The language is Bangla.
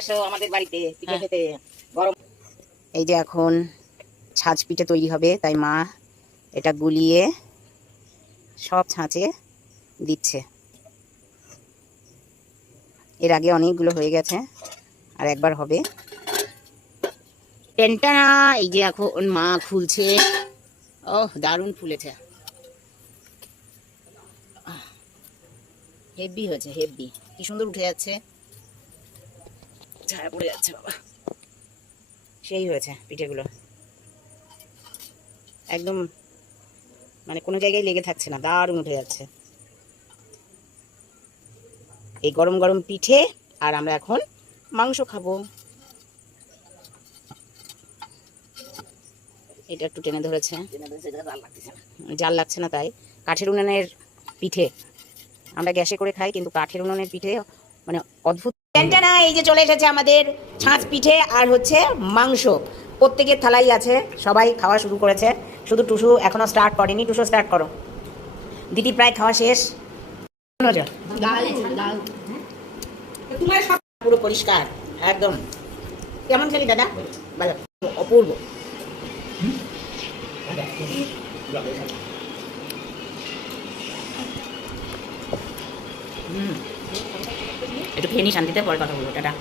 আসো আমাদের বাড়িতে পিঠে খেতে। গরম এই যে এখন ছাঁচ পিঠে তৈরি হবে, তাই মা এটা গুলিয়ে সব ছাঁচে দিচ্ছে। এর আগে অনেকগুলো হয়ে গেছে, আর একবার হবে। টেনটানা, এই যে এখন মা খুলছে। ওহ, দারুণ ফুলেছে, হেভি হয়েছে, হেভি। কি সুন্দর উঠে যাচ্ছে, ছায়া পড়ে যাচ্ছে বাবা। সেই হয়েছে পিঠেগুলো, একদম মানে কোনো জায়গায় লেগে থাকছে না, দারুণ উঠে যাচ্ছে। এই গরম গরম পিঠে, আর আমরা এখন মাংস খাবো। এটা একটু টেনে ধরেছে, জাল লাগছে না, তাই কাঠের উনুনের পিঠে। আমরা গ্যাসে করে খাই, কিন্তু কাঠের উনুনের পিঠে মানে অদ্ভুত। না, এই যে চলে এসেছে আমাদের ছাঁচ পিঠে আর হচ্ছে মাংস। প্রত্যেকের থালাই আছে, সবাই খাওয়া শুরু করেছে, শুধু টুসু এখনো স্টার্ট করেনি। টুসু স্টার্ট করো। দিদি প্রায় খাওয়া শেষ। পুরো পরিষ্কার একদম। কেমন খেলি দাদা? ভালো, অপূর্ব। একটু খেয়ে নি শান্তিতে, পরে কথা বলবো। টাটা।